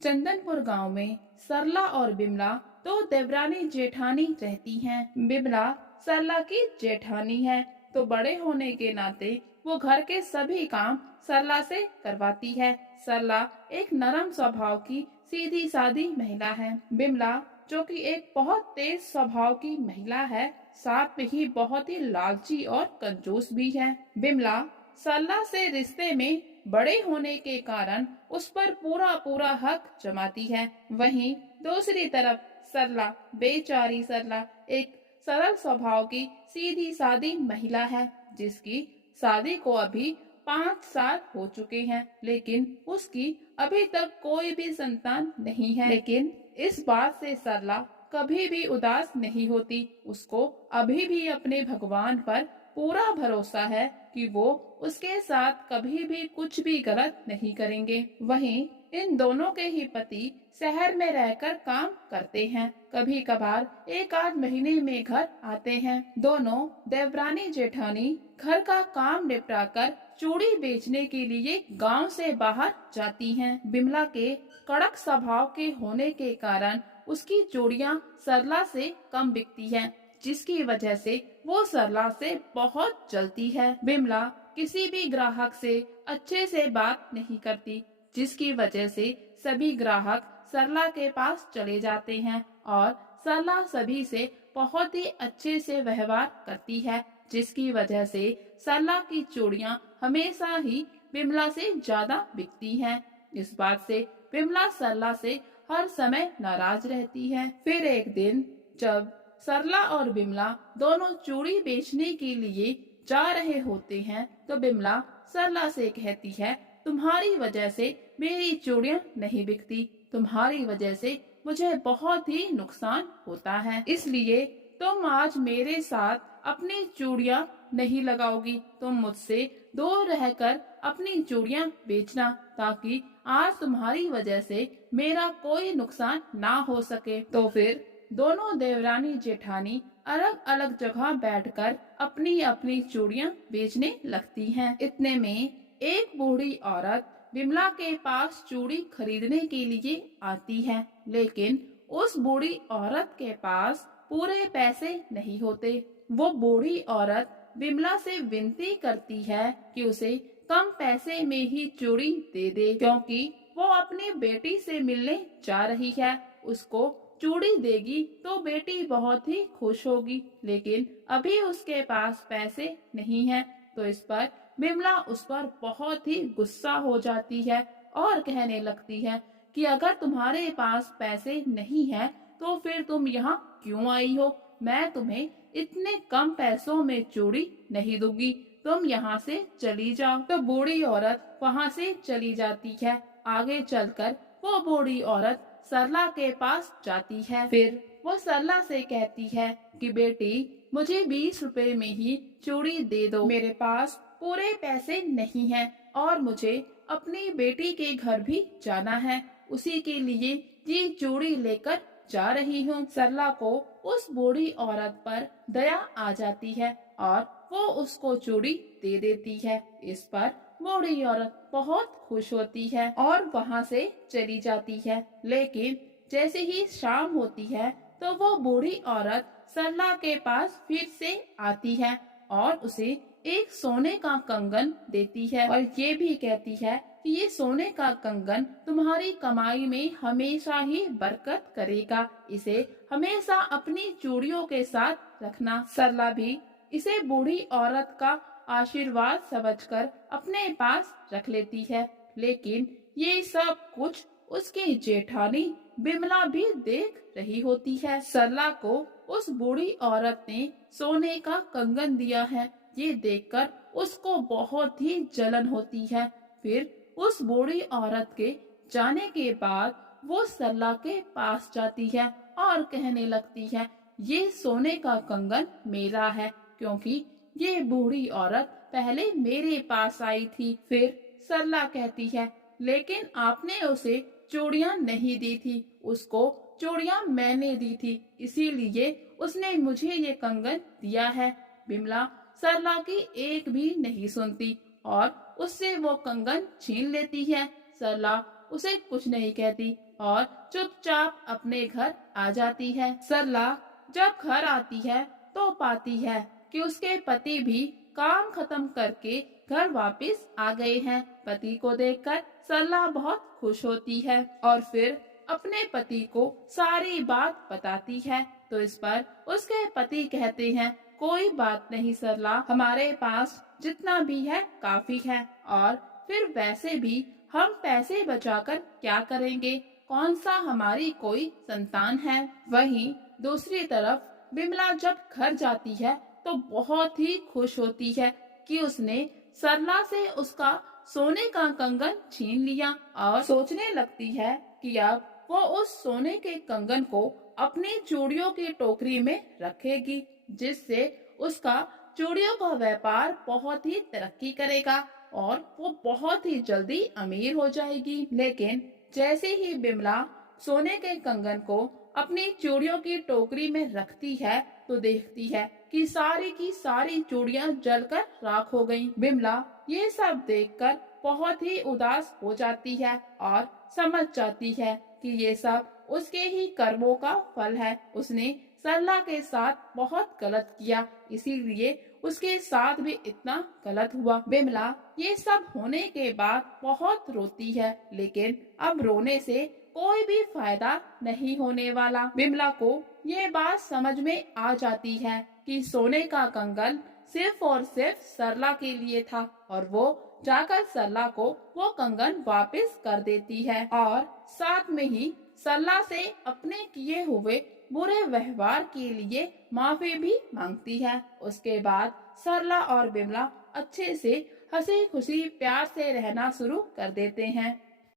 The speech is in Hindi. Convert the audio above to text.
चंदनपुर गांव में सरला और बिमला दो देवरानी जेठानी रहती हैं। बिमला सरला की जेठानी है, तो बड़े होने के नाते वो घर के सभी काम सरला से करवाती है। सरला एक नरम स्वभाव की सीधी सादी महिला है। बिमला जो कि एक बहुत तेज स्वभाव की महिला है, साथ में ही बहुत ही लालची और कंजूस भी है। बिमला सरला से रिश्ते में बड़े होने के कारण उस पर पूरा पूरा हक जमाती है। वहीं दूसरी तरफ सरला, बेचारी सरला एक सरल स्वभाव की सीधी सादी महिला है, जिसकी शादी को अभी 5 साल हो चुके हैं, लेकिन उसकी अभी तक कोई भी संतान नहीं है। लेकिन इस बात से सरला कभी भी उदास नहीं होती। उसको अभी भी अपने भगवान पर पूरा भरोसा है कि वो उसके साथ कभी भी कुछ भी गलत नहीं करेंगे। वहीं इन दोनों के ही पति शहर में रहकर काम करते हैं। कभी कभार एक आध महीने में घर आते हैं। दोनों देवरानी जेठानी घर का काम निपटाकर चूड़ी बेचने के लिए गांव से बाहर जाती हैं। बिमला के कड़क स्वभाव के होने के कारण उसकी चूड़ियां सरला से कम बिकती हैं, जिसकी वजह से वो सरला से बहुत जलती है। बिमला किसी भी ग्राहक से अच्छे से बात नहीं करती, जिसकी वजह से सभी ग्राहक सरला के पास चले जाते हैं और सरला सभी से बहुत ही अच्छे से व्यवहार करती है, जिसकी वजह से सरला की चूड़ियां हमेशा ही बिमला से ज्यादा बिकती हैं। इस बात से बिमला सरला से हर समय नाराज रहती है। फिर एक दिन जब सरला और बिमला दोनों चूड़ी बेचने के लिए जा रहे होते हैं, तो बिमला सरला से कहती है, तुम्हारी वजह से मेरी चूड़ियां नहीं बिकती, तुम्हारी वजह से मुझे बहुत ही नुकसान होता है, इसलिए तुम आज मेरे साथ अपनी चूड़ियां नहीं लगाओगी। तुम मुझसे दूर रहकर अपनी चूड़ियां बेचना, ताकि आज तुम्हारी वजह से मेरा कोई नुकसान ना हो सके। तो फिर दोनों देवरानी जेठानी अलग अलग जगह बैठकर अपनी अपनी चूड़ियां बेचने लगती हैं। इतने में एक बूढ़ी औरत बिमला के पास चूड़ी खरीदने के लिए आती है, लेकिन उस बूढ़ी औरत के पास पूरे पैसे नहीं होते। वो बूढ़ी औरत बिमला से विनती करती है कि उसे कम पैसे में ही चूड़ी दे दे, क्योंकि वो अपनी बेटी से मिलने जा रही है। उसको चूड़ी देगी तो बेटी बहुत ही खुश होगी, लेकिन अभी उसके पास पैसे नहीं हैं। तो इस पर बिमला उस पर बहुत ही गुस्सा हो जाती है और कहने लगती है कि अगर तुम्हारे पास पैसे नहीं है तो फिर तुम यहाँ क्यों आई हो? मैं तुम्हें इतने कम पैसों में चूड़ी नहीं दूंगी, तुम यहाँ से चली जाओ। तो बूढ़ी औरत वहाँ से चली जाती है। आगे चलकर वो बूढ़ी औरत सरला के पास जाती है। फिर वो सरला से कहती है कि बेटी, मुझे 20 रुपए में ही चूड़ी दे दो, मेरे पास पूरे पैसे नहीं हैं और मुझे अपनी बेटी के घर भी जाना है, उसी के लिए ये चूड़ी लेकर जा रही हूँ। सरला को उस बूढ़ी औरत पर दया आ जाती है और वो उसको चूड़ी दे देती है। इस पर बूढ़ी औरत बहुत खुश होती है और वहाँ से चली जाती है। लेकिन जैसे ही शाम होती है तो वो बूढ़ी औरत सरला के पास फिर से आती है और उसे एक सोने का कंगन देती है और ये भी कहती है कि ये सोने का कंगन तुम्हारी कमाई में हमेशा ही बरकत करेगा, इसे हमेशा अपनी चूड़ियों के साथ रखना। सरला भी इसे बूढ़ी औरत का आशीर्वाद समझकर अपने पास रख लेती है, लेकिन ये सब कुछ उसकी जेठानी बिमला भी देख रही होती है। सरला को उस बूढ़ी औरत ने सोने का कंगन दिया है, ये देखकर उसको बहुत ही जलन होती है। फिर उस बूढ़ी औरत के जाने के बाद वो सरला के पास जाती है और कहने लगती है, ये सोने का कंगन मेरा है, क्योंकि ये बूढ़ी औरत पहले मेरे पास आई थी। फिर सरला कहती है, लेकिन आपने उसे चूड़ियां नहीं दी थी, उसको चूड़ियां मैंने दी थी, इसीलिए उसने मुझे ये कंगन दिया है। बिमला सरला की एक भी नहीं सुनती और उससे वो कंगन छीन लेती है। सरला उसे कुछ नहीं कहती और चुपचाप अपने घर आ जाती है। सरला जब घर आती है तो पाती है कि उसके पति भी काम खत्म करके घर वापस आ गए हैं। पति को देखकर सरला बहुत खुश होती है और फिर अपने पति को सारी बात बताती है। तो इस पर उसके पति कहते हैं, कोई बात नहीं सरला, हमारे पास जितना भी है काफी है, और फिर वैसे भी हम पैसे बचाकर क्या करेंगे, कौन सा हमारी कोई संतान है। वहीं दूसरी तरफ बिमला जब घर जाती है तो बहुत ही खुश होती है कि उसने सरला से उसका सोने का कंगन छीन लिया और सोचने लगती है कि अब वो उस सोने के कंगन को अपनी चूड़ियों की टोकरी में रखेगी, जिससे उसका चूड़ियों का व्यापार बहुत ही तरक्की करेगा और वो बहुत ही जल्दी अमीर हो जाएगी। लेकिन जैसे ही बिमला सोने के कंगन को अपनी चूड़ियों की टोकरी में रखती है तो देखती है कि सारी की सारी चूड़ियां जलकर राख हो गईं। बिमला ये सब देखकर बहुत ही उदास हो जाती है और समझ जाती है कि ये सब उसके ही कर्मों का फल है। उसने सरला के साथ बहुत गलत किया, इसीलिए उसके साथ भी इतना गलत हुआ। बिमला ये सब होने के बाद बहुत रोती है, लेकिन अब रोने से कोई भी फायदा नहीं होने वाला। बिमला को ये बात समझ में आ जाती है कि सोने का कंगन सिर्फ और सिर्फ सरला के लिए था और वो जाकर सरला को वो कंगन वापस कर देती है और साथ में ही सरला से अपने किए हुए बुरे व्यवहार के लिए माफी भी मांगती है। उसके बाद सरला और बिमला अच्छे से हंसी खुशी प्यार से रहना शुरू कर देते हैं।